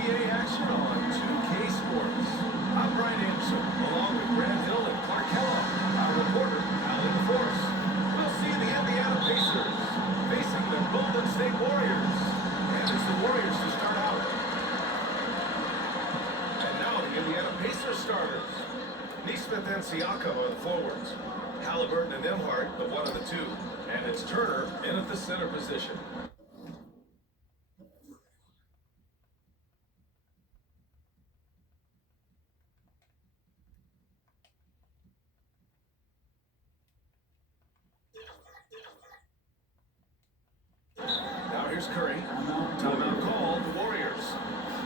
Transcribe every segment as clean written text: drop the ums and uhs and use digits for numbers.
NBA action on 2K Sports. I'm Brian Anderson, along with Grant Hill and Clark Kellogg, our reporter, Alan Force. We'll see the Indiana Pacers facing the Golden State Warriors. And it's the Warriors to start out. And now the Indiana Pacers starters. Neesmith and Siakam are the forwards. Halliburton and Nembhard, the one of the two. And it's Turner in at the center position. Now here's Curry. Timeout called, the Warriors.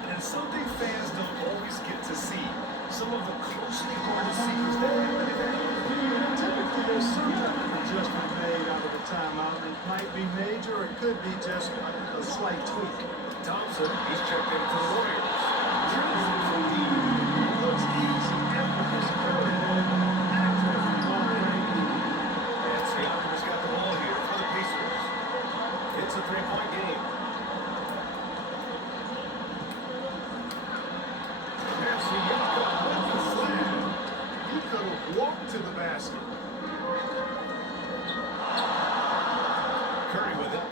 And something fans don't always get to see. Some of the closely guarded secrets that happen in that. Typically, there's some type of adjustment made out of the timeout. It might be major, or it could be just a slight tweak. Thompson, he's checked in for the Warriors. Johnson from deep. Looks easy, effortless, Curry. And Siakam has got the ball here for the Pacers. It's a three-point game. And Siakam with the slam. He could have walked to the basket. Curry with it.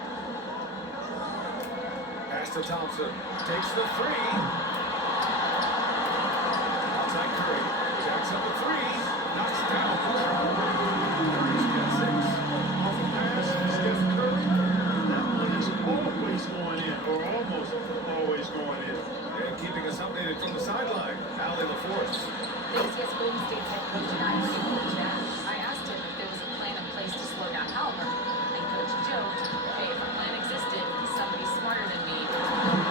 Pass to Thompson. Takes the three. Outside Curry. Jacks up the three. Knocks down. Curry's got 6. Off a pass, Steph Curry. That one is always going in, or almost always going in. And keeping us updated from the sideline, Allie LaForce. Thanks, yes, Golden State's head coach and I did coach that. I asked him if there was a plan in place to slow down Halliburton, and Coach joked, hey, if a plan existed, somebody smarter than me would know it.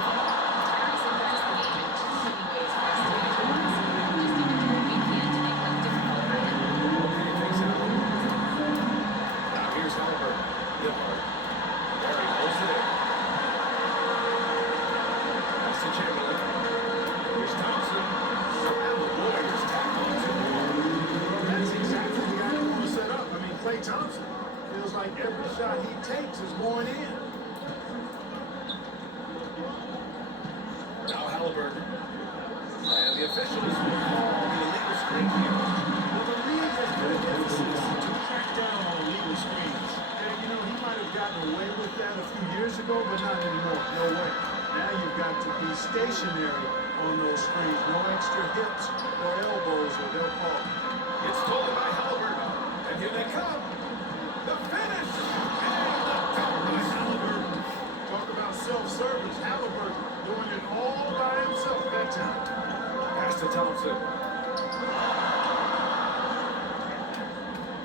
Tyrese impacts the game in too many ways for us to make it worse. We just need to do what we can to make life difficult for him. Okay, thanks, Allie. Now here's Halliburton. Nembhard. There he pulls it in. That's to Chamberlain. Here's Thompson. And the Warriors tack on to the ball. That's exactly the guy you want to set up. I mean, Klay Thompson feels like every shot he takes is going in. Now Halliburton. And the officials will call the illegal screen here. Well, the league has put an emphasis to crack down on illegal screens. And, you know, he might have gotten away with that a few years ago, but not anymore. No way. Now you've got to be stationary on those screens. No extra hips or elbows, or they'll call it. It's stolen by Halliburton. And here they come. The finish. And the dunk by Halliburton. Talk about self-service. Halliburton doing it all by himself that time. Pass to Thompson.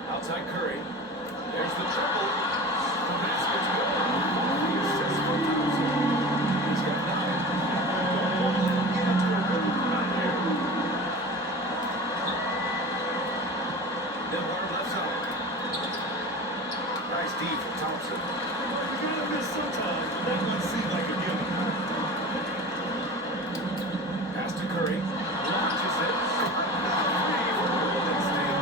Outside Curry. There's the triple. The basket's good. The assist for Thompson. He's got 9. Get into a rhythm right here. Nembhard left side. Nice D from Thompson. You're going to miss sometimes, but that one seemed like a given. Pass to Curry. Launches it. Three for Golden State.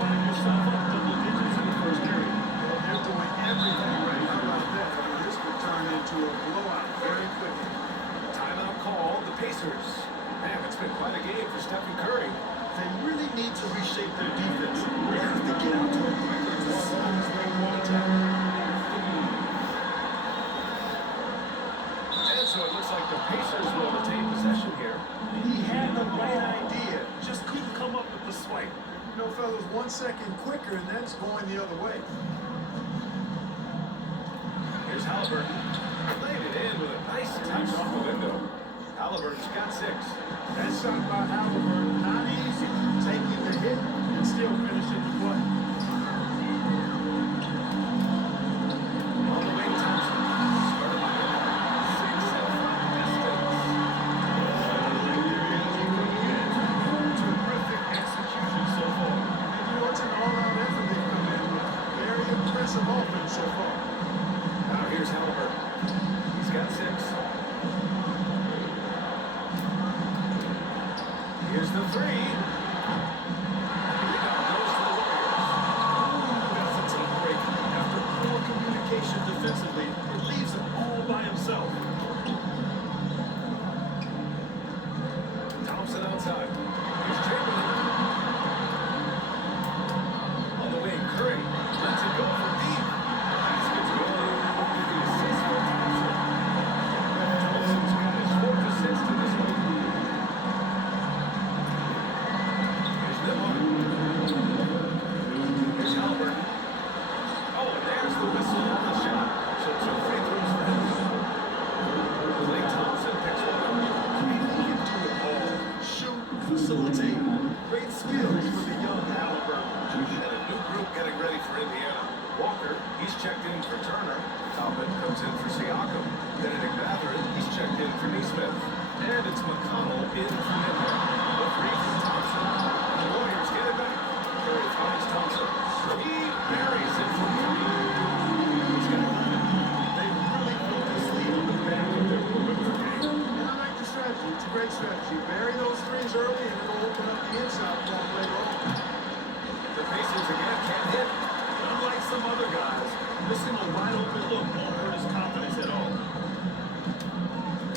Find yourself up double digits in the first period. They're doing everything right. How about that? I mean, this could turn into a blowout very quickly. Timeout called the Pacers. Man, it's been quite a game for Stephen Curry. They really need to reshape their defense. They have to get out to a quicker to slow their one attack. And so it looks like the Pacers will retain possession here. He had the right idea, just couldn't come up with the swipe. You know, fellas, 1 second quicker, and that's going the other way. Here's Halliburton. Laid it in with a nice touch off the window. Halliburton's got 6. That shot by Halliburton, not easy, taking the hit and still finishing the play. On the wing, Thompson. Started by 6 and 5 distance. Terrific execution so far. And you know, it's an all-out effort they've come in with. Very impressive offense so far. Now here's Halliburton. He's got 6. Here's the 3. Rebound goes to the Warriors. That's a tough break. After poor communication defensively, it leaves him all by himself.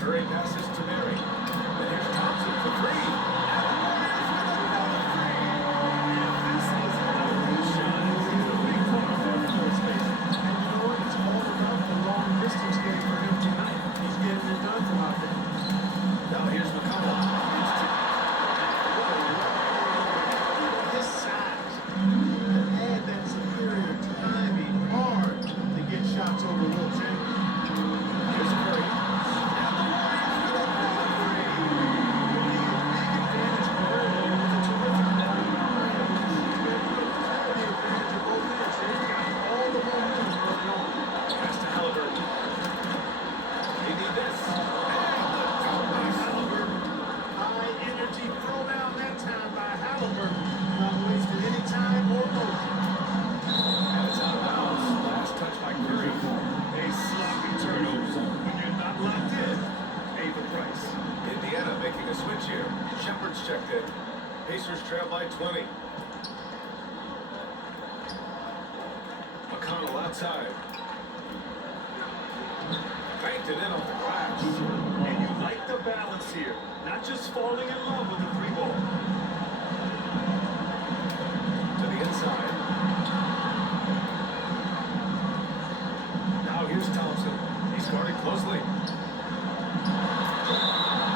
Curry passes to Mary. And here's Thompson for three. And the Warriors with another three. This is an open shot. He's a big part of that floor space. And you know what? It's all about the long distance game for him tonight. He's getting it done from out there. Now here's McConnell. His size and add that superior timing hard to get shots over Wilt Chamberlain. Here's Curry. And the Warriors with another three. Big advantage for Earl with a terrific rebound. The advantage of both ends. They've got all the momentum early on. Pass to Halliburton. They need this. And the dunk by Halliburton. High energy throwdown that time by Halliburton. Not wasting any time or motion. And it's out of bounds. Last touch by Curry. A sloppy turnover. When you're not locked in, pay the price. Indiana making a switch here. Shepard's checked in. Pacers trail by 20. McConnell outside. Banked it in off the glass. And you like the balance here. Not just falling in love with the three ball. To the inside. Now here's Thompson. He's guarded closely.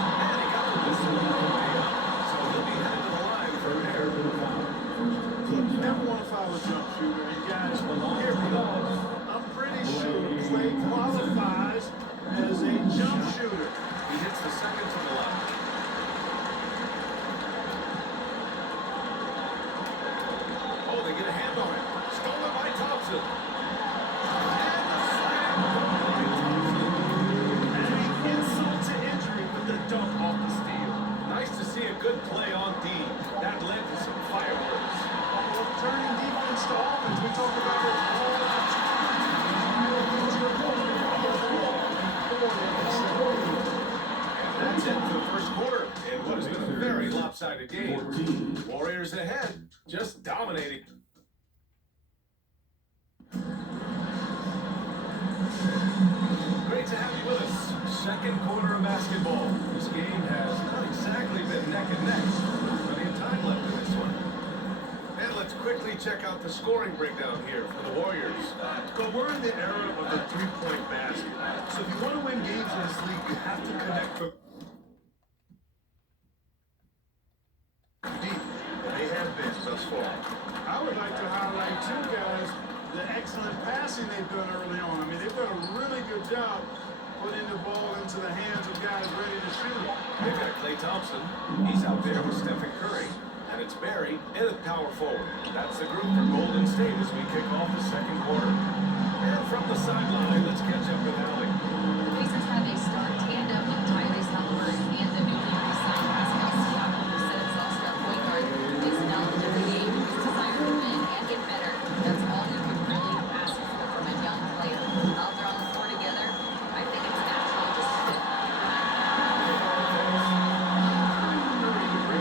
And he got the whistle on the way up. So he'll be headed to the line for an error. Look, you never want to foul a jump shooter. And guys, here we go. I'm pretty sure Clay qualifies as a jump shooter. He hits the second to the line. Oh, they get a hand on it. Stolen by Thompson. And the slam dunk by Thompson. Adding insult to injury with the dunk off the steal. Nice to see a good play on D. That led to some fireworks. Well, turning defense to offense, we talk about it all the time. And that's it for the first quarter in what has been a very lopsided game. Warriors ahead, just dominating. Great to have you with us. Second quarter of basketball. This game has not exactly been neck and neck. Plenty of time left in this one. And let's quickly check out the scoring breakdown here for the Warriors. But we're in the era of the three-point basket. So if you want to win games in this league, you have to connect for deep. And they have been thus far. I would like to highlight too, guys, the excellent passing they've done early on. I mean, they've done a really good job putting the ball into the hands of guys ready to shoot. They've got Klay Thompson. He's out there with Stephen Curry. And it's Barry in at power forward. That's the group for Golden State as we kick off the second quarter. And from the sideline, let's catch up with Allie. The Pacers have a star tandem of Tyrese Halliburton and the newly re-signed Pascal Siakam, who set his all-star point guard. His knowledge of the game, his desire to win and get better. That's all you can really ask for from a young player. Out there on the floor together, I think it's natural just to fit.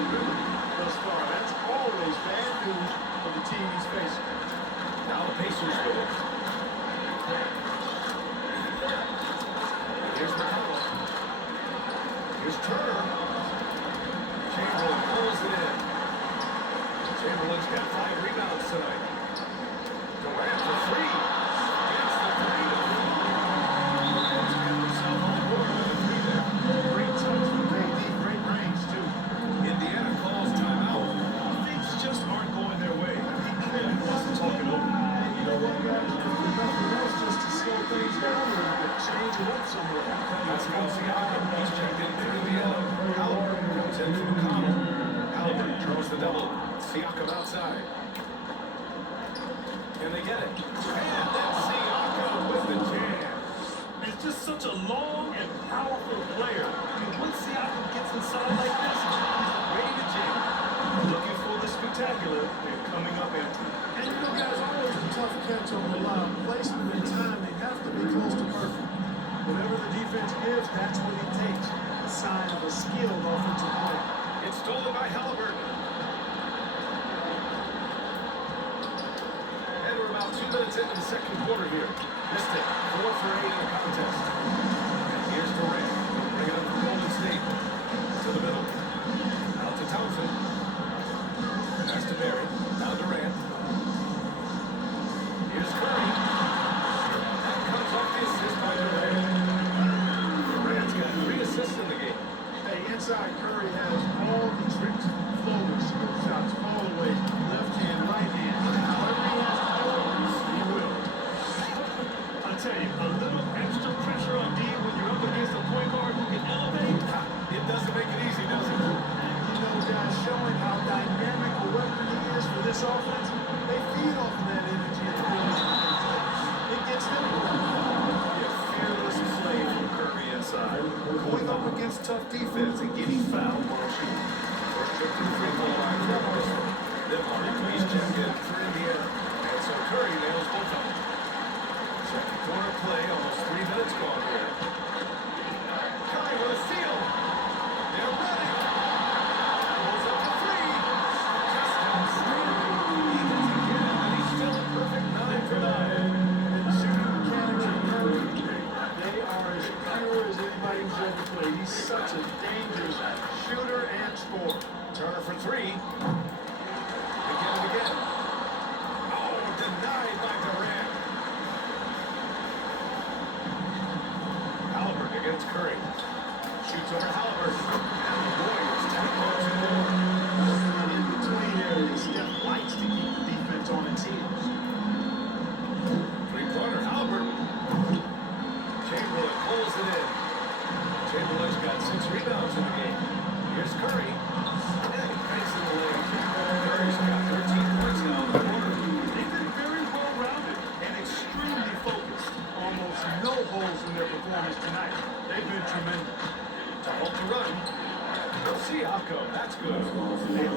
Thus far, that's always bad news for the team he's facing. Now the Pacers with it. Here's McConnell. Here's Turner. Chamberlain pulls it in. Chamberlain's got 5 rebounds tonight. Durant for 3. Gets the 3 to win. Durant's got himself on board with a 3 there. Great touch from KD, great range too. Indiana calls timeout. things just aren't going their way. He clearly wants to talk it over. And you know what, guys? If nothing else, just to slow things down a little bit, change it up somewhere. Pascal Siakam, he's checked in for Indiana. Halliburton comes in for McConnell. Halliburton throws the double. Siakam outside. Can they get it? And then Siakam with the jam. It's just such a long and powerful player. I mean, once Siakam gets inside like this, he's ready to jam. Looking for the spectacular, they're coming up empty. And you know, guys, always a tough catch on the line. Placement and timing have to be close to perfect. Whatever the defense gives, that's what it takes. A sign of a skilled offensive player. It's stolen by Halliburton. And we're about 2 minutes into the second quarter here. Missed it. 4 for 8 in the contest. And here's Durant. Bring it up inside, Curry has all the tricks. Floaters, scoop shots, all the way, left hand, right hand. However he has to do it, he will. I tell you, a little extra pressure on D when you're up against a point guard who can elevate. It doesn't make it easy, does it? You know, guys, showing how dynamic a weapon he is for this offense, they feed off of that energy and ability. It gets them going. Fearless play from Curry inside. Going up against tough defense and getting fouled while shooting. First trip to the free throw line for this one. Then Hardy's checked in for Indiana. And so Curry nails both of them. Second quarter play, almost 3 minutes gone here. Curry with a steal. They're running. Pulls up the three. Just outstanding. Evens again, and he's still a perfect 9 for 9. The shooting mechanics of Curry, they are as pure as anybody who's ever played. He's such a dangerous shooter and scorer. Turner for three. Again and again. Oh, denied by Durant. Halliburton against Curry. Shoots over Halliburton. And the Warriors tap on to more. In between areas, Steph likes to keep the defense on its heels. Three-pointer, Halliburton. Chamberlain pulls it in. Chamberlain's got 6 rebounds in the game. Here's Curry. And he banks in the lane. Curry's got 13 points now in the quarter. They've been very well-rounded and extremely focused. Almost no holes in their performance tonight. They've been tremendous. To help the run. Siakam, that's good. A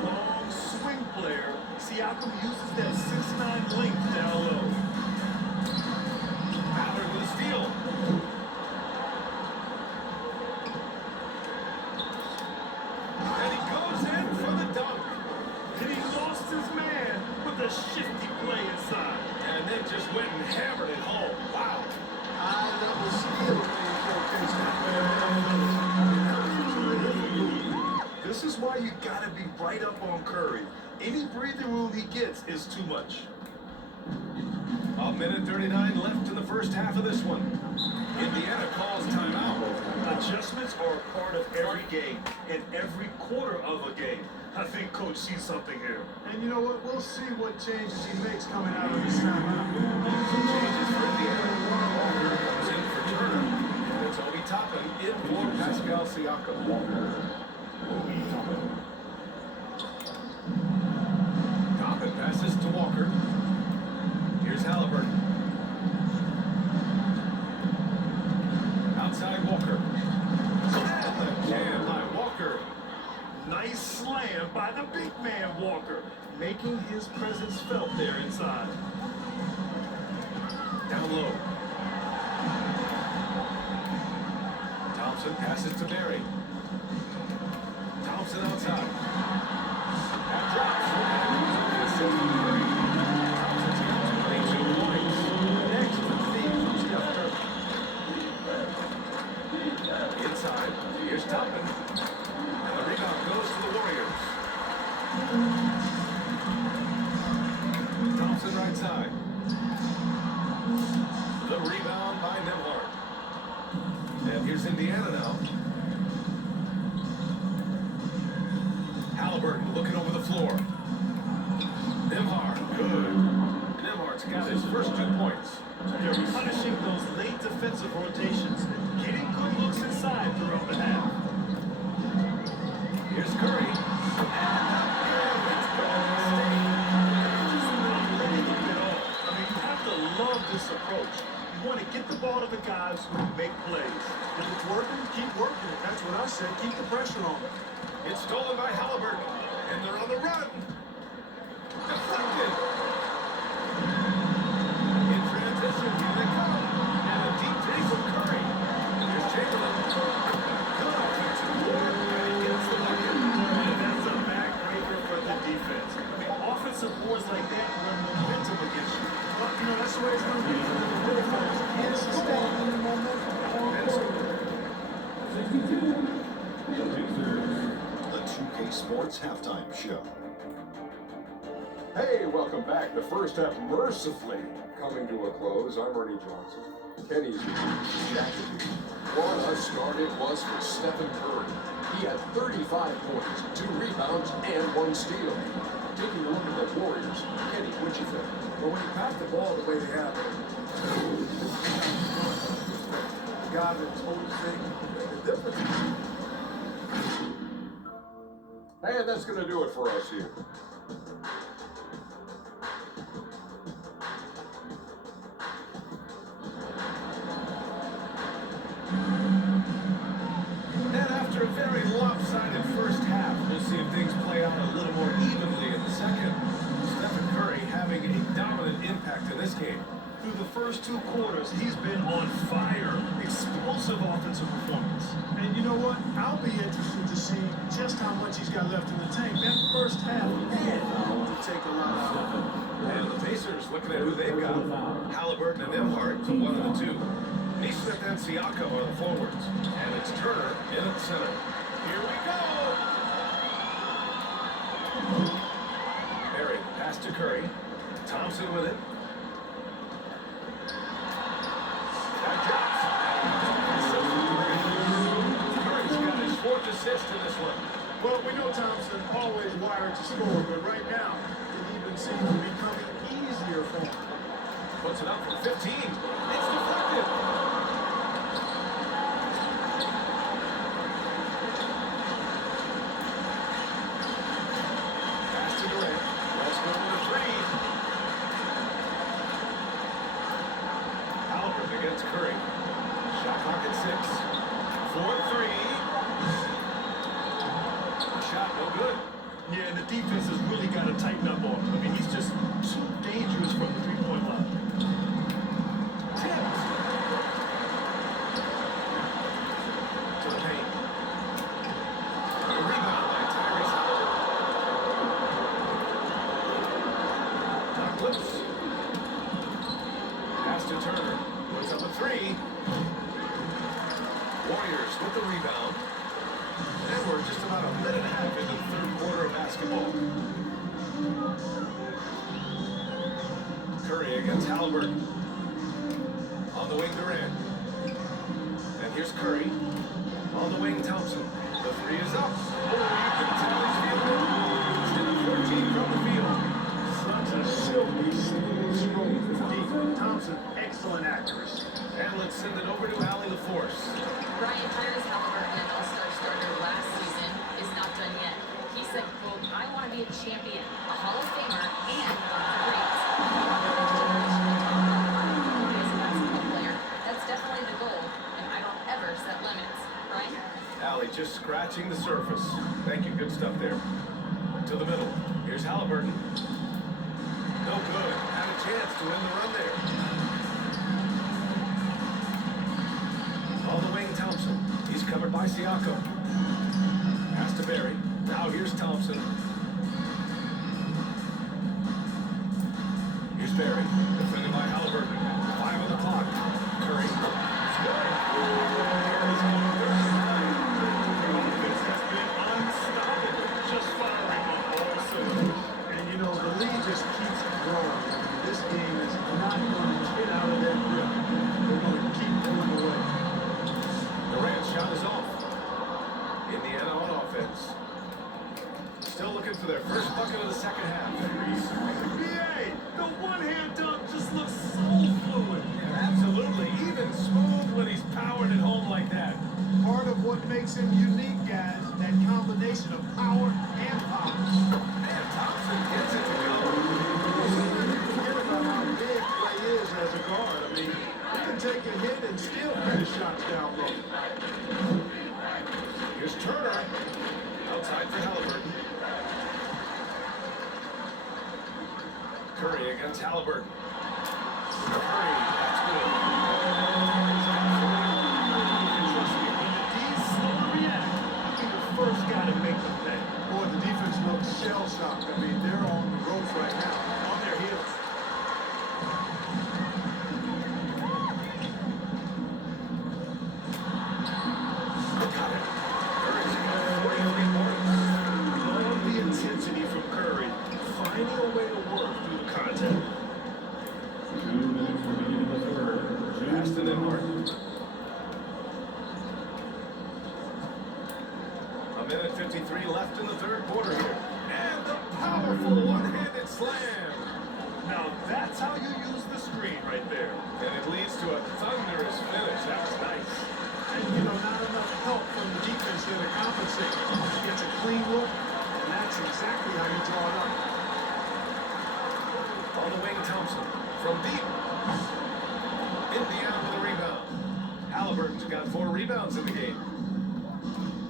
long swing player. Siakam uses that 6'9" length down low. Ballard with a steal. And he goes in for the dunk. And he lost his man with a shifty play inside. And then just went and hammered it home. Wow. High-level skill being showcased out there. This is why you gotta be right up on Curry. Any breathing room he gets is too much. A minute 39 left in the first half of this one. Indiana calls timeout. Adjustments are a part of every game and every quarter of a game. I think Coach sees something here. And you know what? We'll see what changes he makes coming out of this timeout. Some changes for Indiana. Walker comes in for Turner. And it's Obi Toppin in for Pascal Siakam. Toppin passes to Walker. Here's Halliburton. Outside Walker. Slam the jam by Walker. Nice slam by the big man Walker, making his presence felt there inside. Down low. Thompson passes to Barry. Thompson outside. That drops. Thompson's got 22 points. Next, the feed from Steph Curry. Inside. Here's Toppin. And the rebound goes to the Warriors. Thompson right side. The rebound by Nembhard. And here's Indiana now. Halliburton looking over the floor. Nembhard, good. Nembhard's got his first 2 points. They're punishing those late defensive rotations, getting good looks inside throughout the half. Here's Curry. And it's Golden State. Just not letting them get off. I mean, you have to love this approach. You want to get the ball to the guys who make plays. If it's working, keep working it. That's what I said. Keep the pressure on it. It's stolen by Halliburton. And they're on the run. Deflected. In transition, here they come. And a deep three from Curry. Here's Chamberlain. Good offensive board. And he gets the bucket. And that's a backbreaker for the defense. I mean, offensive boards like that run momentum against you. Well, you know, that's the way it's going to be for the defense. Can't sustain any momentum. The 2K Sports Halftime Show. Hey, welcome back. The first half mercifully coming to a close. I'm Ernie Johnson. Kenny's with you. Jack with you. What a start it was for Stephen Curry. He had 35 points, 2 rebounds, and 1 steal. Taking a look at the Warriors, Kenny, what you think? But when you pass the ball the way they have, the guy that's holding the difference. And that's going to do it for us here. And after a very lopsided first half, we'll see if things play out a little more evenly in the second. Stephen Curry having a dominant impact in this game. Through the first 2 quarters, he's been on fire. Explosive offensive performance. And you know what? I'll be interested to see just how much he's got left in the tank. That first half, man, will take a lot out of it. And the Pacers looking at who they've got. Halliburton and Emhart, one of the 2. Nesmith and Siakam are the forwards. And it's Turner in at center. Here we go! Barry, pass to Curry. Thompson with it. That drops. Curry's got his 4th assist in this one. Well, we know Thompson always wired to score, but right now, it even seems to be becoming easier for him. Puts it up from 15. It's deflected. Pass to Durant. Let's go to the 3. Halliburton against Curry. Shot clock at 6. 4-3. Shot no good. Yeah, and the defense has really got to tighten up on him. I mean, he's just too dangerous from the 3-point line. Tipped. To the paint. A rebound by Tyrese Halliburton. Knocked loose. Pass to Turner. Puts up a 3. Warriors with the rebound. And we're just about a minute and a half into the 3rd quarter of basketball. Curry against Halliburton. On the wing, Durant. And here's Curry. On the wing, Thompson. The 3 is up. Oh, you can tell he's feeling it. Instead of 14 from the field. Such a silky, smooth stroke from deep. Thompson, excellent accuracy. And let's send it over to Allie LaForce. Ryan Tyrese Halliburton, an all-star starter last season, is not done yet. He said, quote, I want to be a champion, a Hall of Famer, and one of the greats. As a basketball player, that's definitely the goal, and I don't ever set limits. Right? Allie just scratching the surface. Thank you, good stuff there. To the middle. Here's Halliburton. No good. Had a chance to win the run there. On the wing, Thompson. He's covered by Siakam. Pass to Barry. Now here's Thompson. Here's Barry. Defended by Halliburton. 5 on the clock. Curry. Scoring. Offense has been unstoppable. Just firing on all cylinders. And you know, the lead just keeps growing. This game is not going to get out of their grip. They're going to keep pulling away. Durant's shot is off. Indiana on offense. Still looking for their first bucket of the second half. NBA, the one-hand dunk just looks so fluid. Yeah, absolutely. Even smooth when he's powered at home like that. Part of what makes him unique, guys, that combination of power and pop. Man, Thompson gets it to go. Forget about how big Clay is as a guard. I mean, he can take a hit and still finish shots down low. Here's Turner. Outside for Halliburton. Curry against Halliburton. Curry, that's good. Trust me, when the D's slow to react, I'll be the first guy to make the play. Boy, the defense looks shell-shocked. I mean, they're on the ropes right now. On their heels. Got it. Curry's got 43 points. Love the intensity from Curry, finding a way to work through the contact. minute 53 left in the third quarter here. And the powerful one-handed slam. Now that's how you use the screen right there. And it leads to a thunderous finish. That was nice. And, you know, not enough help from the defense there to compensate. He gets a clean look, and that's exactly how you draw it up. On the wing, Thompson from deep. Indiana with a rebound. Halliburton's got 4 rebounds in the game.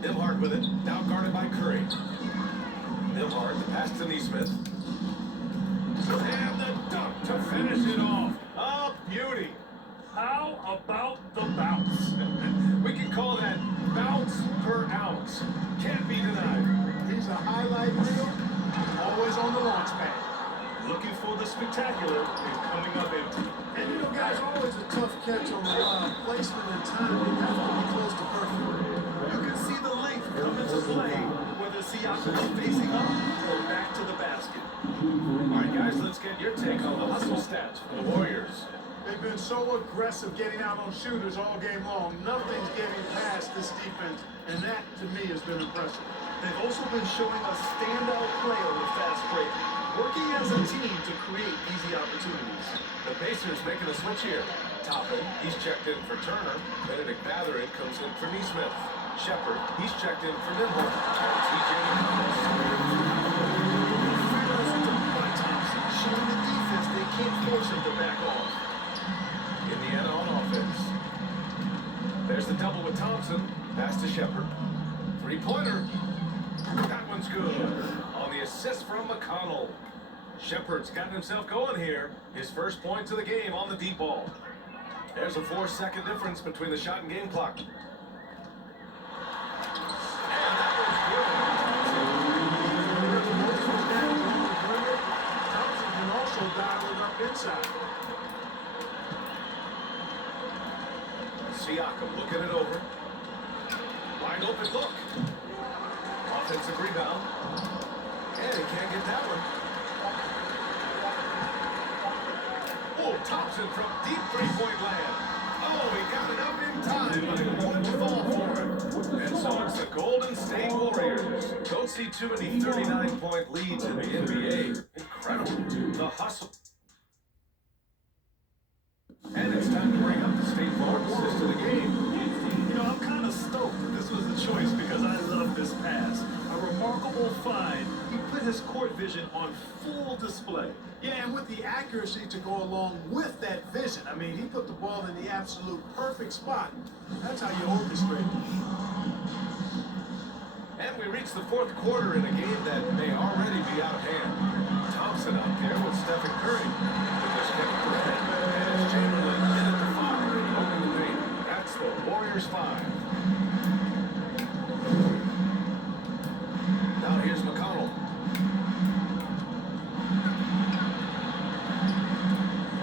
Nembhard with it, now guarded by Curry. Nembhard, the pass to Neesmith. And the dunk to finish it off. A beauty. How about the bounce? We can call that bounce per ounce. Can't be denied. He's a highlight reel, always on the launch pad. Looking for the spectacular and coming up empty. And, you know, guys, always a tough catch on the placement and timing. You have to be close to perfect. You can see the length come into play, whether Siakam is facing up or back to the basket. All right, guys, let's get your take on the hustle stats for the Warriors. They've been so aggressive getting out on shooters all game long. Nothing's getting past this defense, and that, to me, has been impressive. They've also been showing a standout play on the fast break, working as a team to create easy opportunities. The Pacers making a switch here. Toppin, he's checked in for Turner. Benedict Mathurin comes in for Neesmith. Shepard, he's checked in for Nembhard. And TJ By Thompson, showing the defense they can't force him to back off. Indiana on offense. There's the double with Thompson. Pass to Shepard. Three-pointer. That one's good. On the assist from McConnell. Shepard's gotten himself going here. His first points of the game on the deep ball. There's a 4-second difference between the shot and game clock. And that Thompson can also dial it up inside. Siakam looking it over. Wide open look. Offensive rebound. And he can't get that one. Oh, Thompson from deep three-point land. Oh, he got it up in time, but it wouldn't fall for him. And so it's the Golden State Warriors. Don't see too many 39-point leads in the NBA. Incredible. The hustle. And it's time to bring up the State Farm assist of the game. You know, I'm kind of stoked that this was the choice because I love this pass. A remarkable find. He put his court vision on full display. Yeah, and with the accuracy to go along with that vision. I mean, he put the ball in the absolute perfect spot. That's how you orchestrate it. And we reach the fourth quarter in a game that may already be out of hand. Thompson out there with Stephen Curry. With this Kevin Durant. And it's Chamberlain in at the 5. Open the paint. That's the Warriors 5. Now here's McConnell.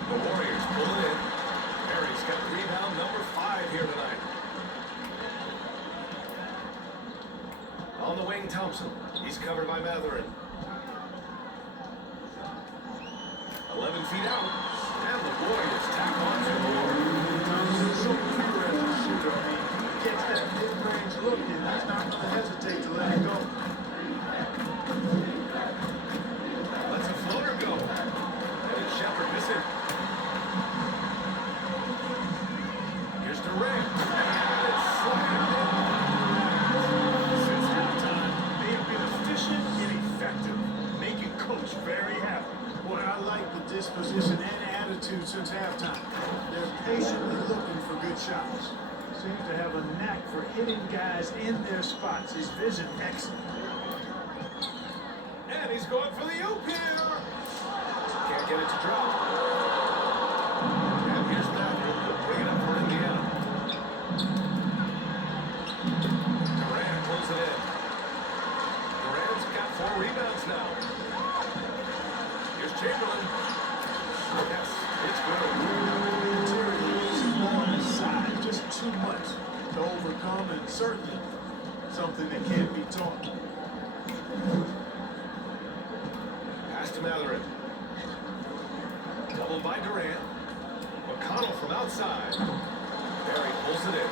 The Warriors pull it in. Perry's got rebound number 5 here tonight. On the wing, Thompson. He's covered by Mathurin. 11 feet out. And the Warriors tack on to the board. Thompson's so pure as a shooter. I mean, he gets that mid-range look, and he's not going to hesitate to let it go. Let's a floater go. And it's Shepard missing. Here's Durant. And it's slammed in. Since halftime, they have been efficient and effective, making Coach very happy. Boy, I like the disposition and attitude since halftime. They're patiently looking for good shots. Seems to have a knack for hitting guys in their spots. His vision excellent. And he's going for the oop here. Can't get it to drop. And here's Matthew. Bring it up for Indiana. Durant pulls it in. Durant's got 4 rebounds now. Here's Chamberlain. Yes, it's good. The interior is on his side. Just too much to overcome, and certainly something that can't be taught. Pass to Mathurin. Doubled by Durant. McConnell from outside. Perry pulls it in.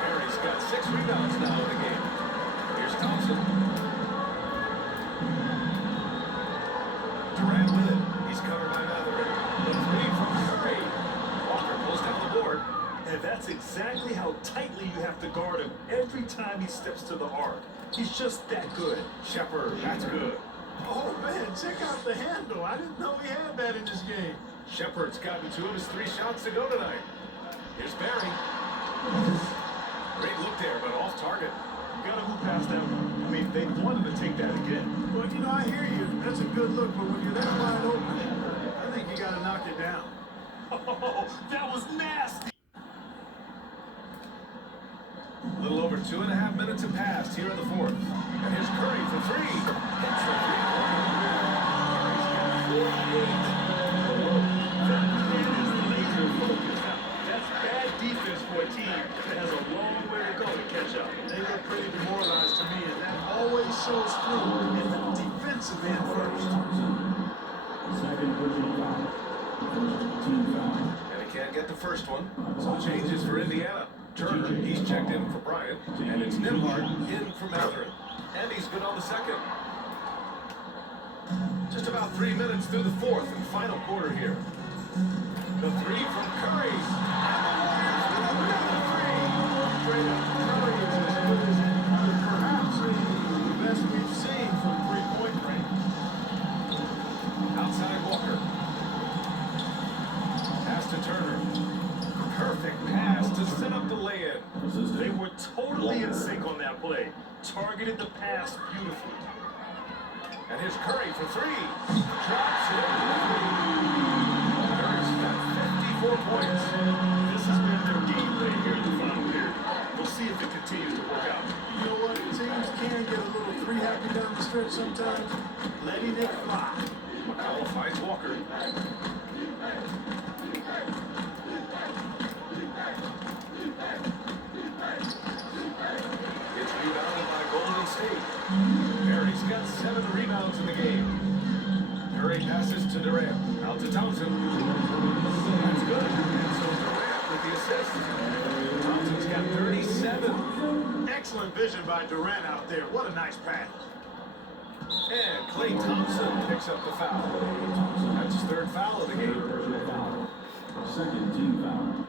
Perry's got 6 rebounds now in the game. Here's after it. The three from Curry. Walker pulls down the board. And that's exactly how tightly you have to guard him every time he steps to the arc. He's just that good. Shepard, that's good. Oh, man, check out the handle. I didn't know we had that in this game. Shepard's gotten 2 of his 3 shots to go tonight. Here's Barry. Great look there, but off target. You gotta move past that one. I mean, they wanted to take that again. Well, you know, I hear you. That's a good look, but when you're that wide open, I think you got to knock it down. Oh, that was nasty. A little over 2.5 minutes have passed here in the fourth. And here's Curry for 3. Hits the three-pointer. Curry's got 48. That man is laser focused. Now, that's bad defense for a team that has a long way to go to catch up. They look pretty demoralized to me, and that always shows through in the defensive end first. Second personal foul. First team foul. And he can't get the first one. So changes for Indiana. Turner, he's checked in for Bryant. And it's Nimhart in for Matherin. And he's good on the second. Just about 3 minutes through the fourth and final quarter here. The three from Curry. And the Warriors with another three. Straight up, Curry is as good as perhaps the best we've seen from three-point range. Outside Walker. Pass to Turner. Perfect pass to set up the lay-in. They were totally in sync on that play. Targeted the pass beautifully. And here's Curry for 3. Drops it. Curry's got 54 points. This has been their game plan here in the final period. We'll see if it continues to work out. You know what? Teams can get a little three-happy down the stretch sometimes. Letting it fly. McConnell finds Walker. It's rebounded by Golden State. Barry's got 7 rebounds in the game. Curry passes to Durant. Out to Thompson. That's good. And so Durant with the assist. Thompson's got 37. Excellent vision by Durant out there. What a nice pass. And Klay Thompson picks up the foul. That's his 3rd foul of the game. Personal foul. Second team foul.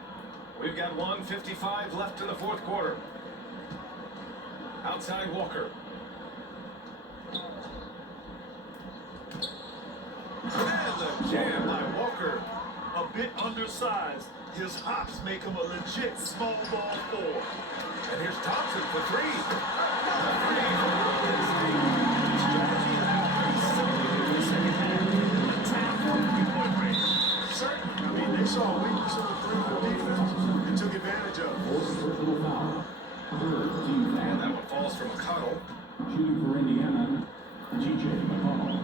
We've got 1:55 left in the fourth quarter. Outside Walker. And the jam by Walker. A bit undersized. His hops make him a legit small ball 4. And here's Thompson for 3. Another 3 from Golden State. Strategy is pretty simple in the second half. Attack from three-point range. Certainly. I mean, they saw a weakness on the perimeter defense and took advantage of it. Fourth personal foul. Third team And foul. that one falls from McConnell. Shooting for Indiana, T.J. McConnell.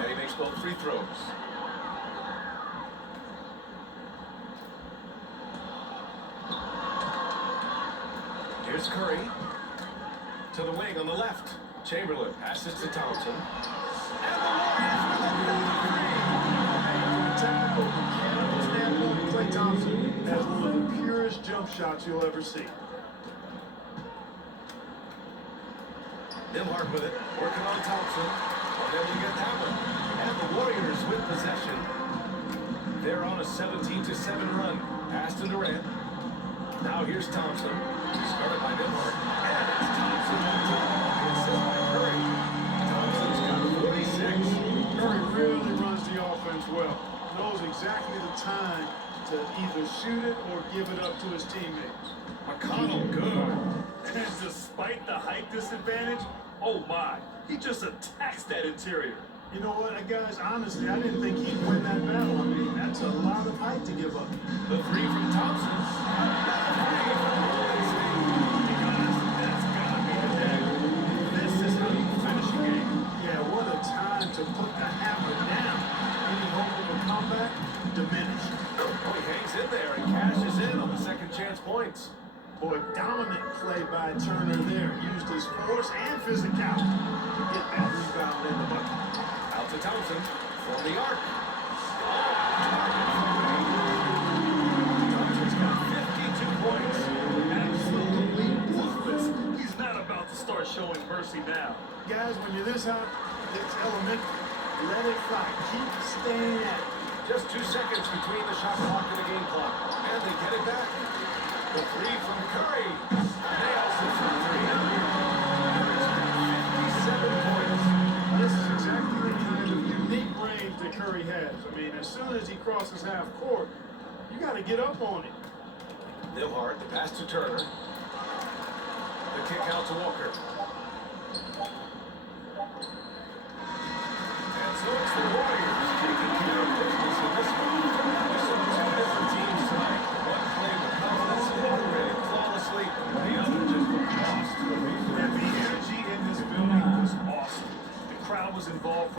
And he makes both free throws. Here's Curry. To the wing on the left. Chamberlain passes to Thompson. And the Warriors with another 3. Technical, mechanical standpoint, Klay Thompson has one of the purest jump shots you'll ever see. Nimhart with it, working on Thompson. Unable to get that one. And the Warriors with possession. They're on a 17-7 run. Pass to Durant. Now here's Thompson. Started by Nimhart. And it's Thompson on top. The assist by Curry. Thompson's got 46. Curry really runs the offense well. Knows exactly the time to either shoot it or give it up to his teammates. McConnell, good. And despite the height disadvantage, oh my, he just attacks that interior. You know what, guys, honestly, I didn't think he'd win that battle. I mean, that's a lot of height to give up. The 3 from Thompson. Another 3 from Golden State. Guys, that's gotta be the dagger. This is how you finish a game. Yeah, what a time to put the hammer down. Any hope of a comeback? Diminished. Oh, he hangs in there and cashes in on the second chance points. Boy, dominant play by Turner there. Used his force and physicality to get that rebound in the bucket. Out to Thompson from the arc. Thompson's got 52 points. Absolutely ruthless. He's not about to start showing mercy now. Guys, when you're this hot, it's elementary. Let it fly. Keep staying at it. Just 2 seconds between the shot clock and the game clock. And they get it back. The three from Curry. Nails it from 3. Curry's got 57 points. This is exactly the kind of unique range that Curry has. I mean, as soon as he crosses half court, you got to get up on it. Nembhard, the pass to Turner. The kick out to Walker.